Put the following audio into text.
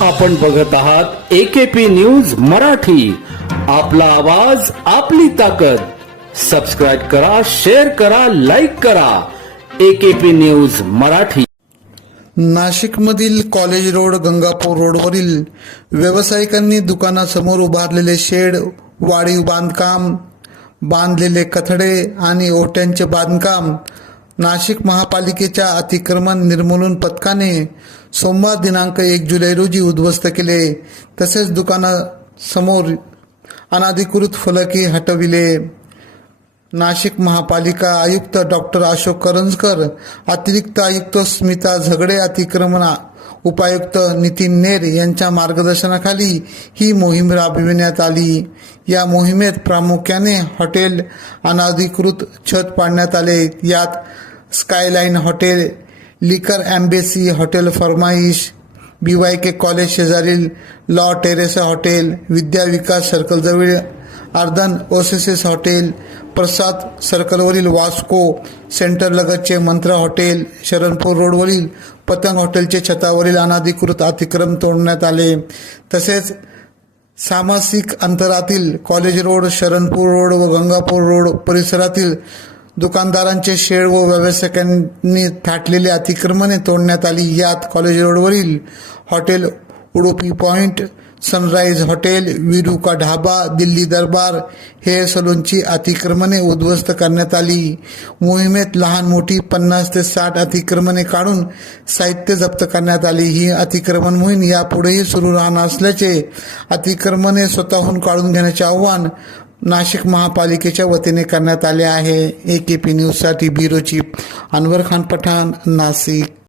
आपण बघत आहात एकेपी न्यूज मराठी. आपला आवाज आपली ताकद. सबस्क्राईब करा शेअर करा लाईक करा. AKP news Marathi. नाशिकमधील कॉलेज रोड गंगापूर रोडवरील व्यावसायिकांनी दुकानासमोर उभारलेले शेड वाढीव बांधकाम बांधलेले कथडे आणि ओट्यांचे बांधकाम नाशिक महापालिकेच्या अतिक्रमण निर्मूलन पथकाने सोमवार दिनांक एक जुलै रोजी उद्ध्वस्त केले. तसेच दुकानासमोर अनाधिकृत फलके हटविले. नाशिक महापालिका आयुक्त डॉक्टर अशोक करंजकर अतिरिक्त आयुक्त स्मिता झगडे अतिक्रमणा उपायुक्त नितीन नेर यांच्या मार्गदर्शनाखाली ही मोहीम राबविण्यात आली. या मोहिमेत प्रामुख्याने हॉटेल अनाधिकृत छत पाडण्यात आले. यात skyline hotel liquor embassy hotel फरमाईश B Y K college शेजारील law Teresa hotel Vidya Vikas सर्कलजवळ अर्धन ओसेसेस हॉटेल प्रसाद सर्कलवरील वास्को सेंटर लगतचे मंत्रा हॉटेल शरणपूर रोडवरील पतंग हॉटेलचे छतावरील अनाधिकृत अतिक्रम तोडण्यात आले. तसेच सामासिक अंतरातील कॉलेज रोड शरणपूर रोड व गंगापूर रोड परिसरातील दुकानदारांचे शेड व व्यावसायिकांनी थाटलेली अतिक्रमणे तोडण्यात आली. यात कॉलेज रोडवरील hotel Udupi point sunrise hotel Viruka Dhaba Delhi Darbar hair सलूनची अतिक्रमणे उद्ध्वस्त करण्यात आली. मोहिमेत लहान मोठी पन्नास ते साठ अतिक्रमणे काढून साहित्य जप्त करण्यात आली. ही अतिक्रमण मोहीम यापुढेही सुरू राहणार असल्याचे अतिक्रमणे स्वतःहून काढून घेण्याचे आव्हान नाशिक महापालिकेच्या वतीने करण्यात आले आहे. ए के पी न्यूजसाठी ब्युरो चीफ अनवर खान पठाण नाशिक.